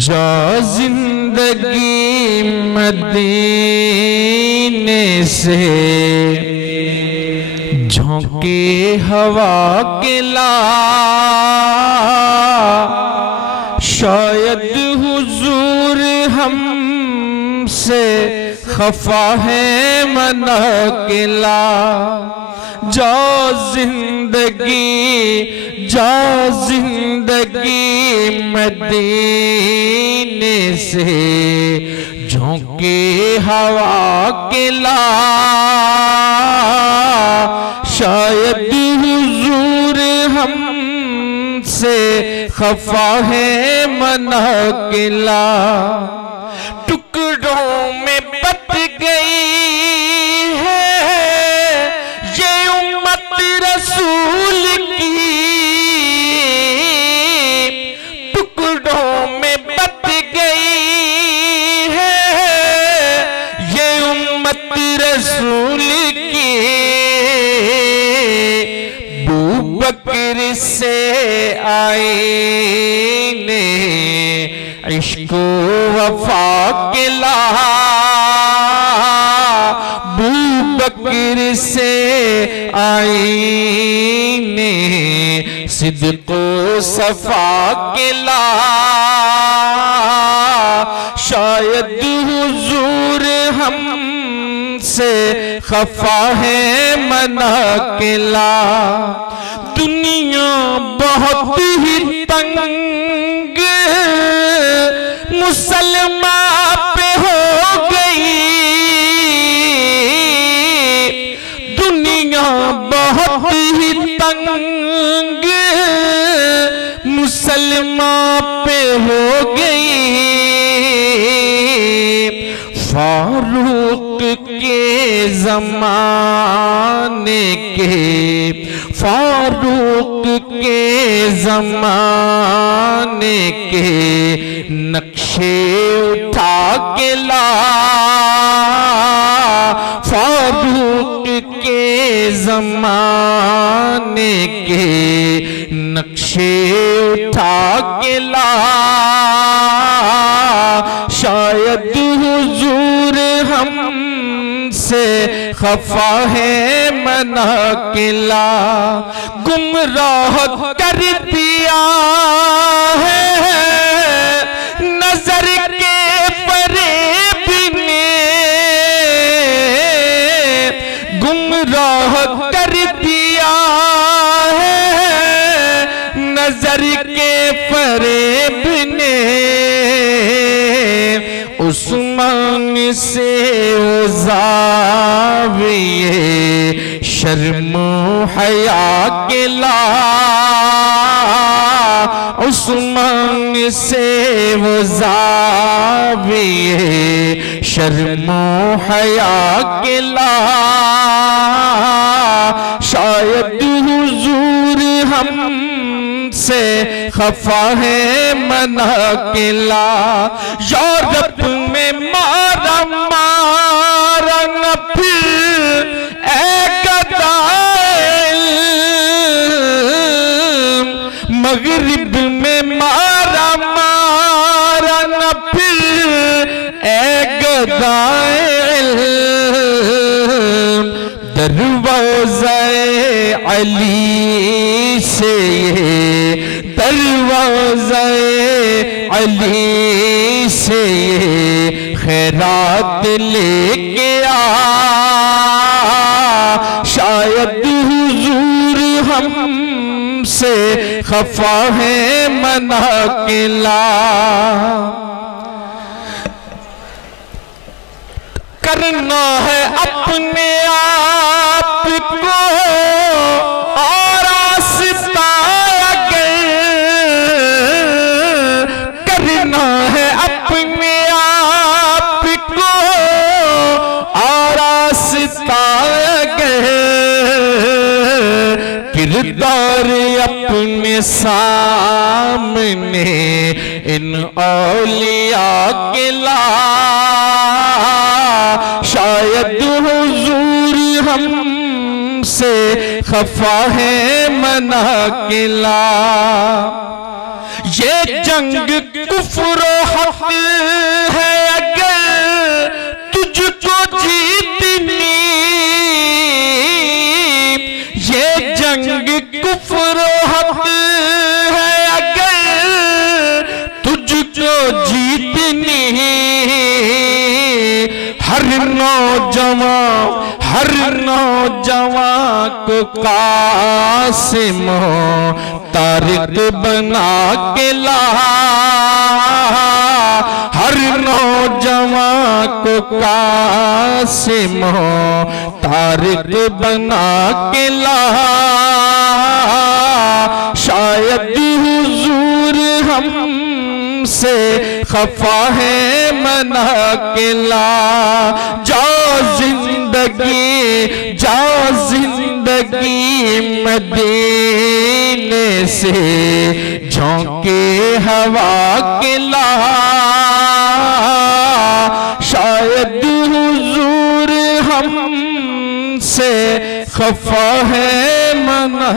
जा जिंदगी मदीने से झोंके हवा के ला, शायद हुजूर हमसे खफा है मना के ला। जा जिंदगी मदीने से झोंके हवा के ला, शायद हुजूर हमसे खफा है मना के ला। टुकड़ों में बट गई है ये उम्मत रसूल की, टुकड़ों में बट गई है ये उम्मत रसूल की। बू बकर से आईने इश्क वफा के ला, बू बकर से आईने सिद्को सफा के ला, शायद हुजूर हमसे खफा है मना के ला। दुनिया बहुत ही तंग मुसलमान पे हो गई, दुनिया बहुत ही तंग मुसलमान पे हो गई। फारूक के ज़माने के, फारूक के ज़माने के नक्शे उठा के ला, फारूक के ज़माने के नक्शे उठा के ला, शायद हुजूर हमसे खफा है मना के ला। गुमराह कर दिया है नजर के फरेब ने, गुमराह कर दिया है नजर के फरेब ने। उस्मान से ज़ाविये शर्म हया के ला, उस्मान से वो ज़ाविये शर्म हया के ला, शायद हुजूर हमसे खफा है मना के ला। यूरोप में मारा मारा न फिर मगरिब में मारा मारा न फिर दरवाज़े अली से, दरवाज़े अली से खैरात लेके आ, शायद हुजूर हमसे खफा है मना के ला। करना है अपने आप को आरास्ता अगर, करना है अपने आप को आरास्ता अगर, किरदार अपने सामने इन औलिया के ला, खफा है मना किला। ये जंग कुफ्र हक है अगर तुझको जीतनी, ये जंग कुफ्र हक है अगर तुझको जीतनी। हर नौजवान को कासिम तारिक बना के ला। हर नौजवान को कासिम तारिक बना के ला। शायद हुजूर हमसे खफा है मना के ला। जाओ जिंदगी मदीने से झोंके हवा के ला। शायद हुजूर हमसे खफा है मना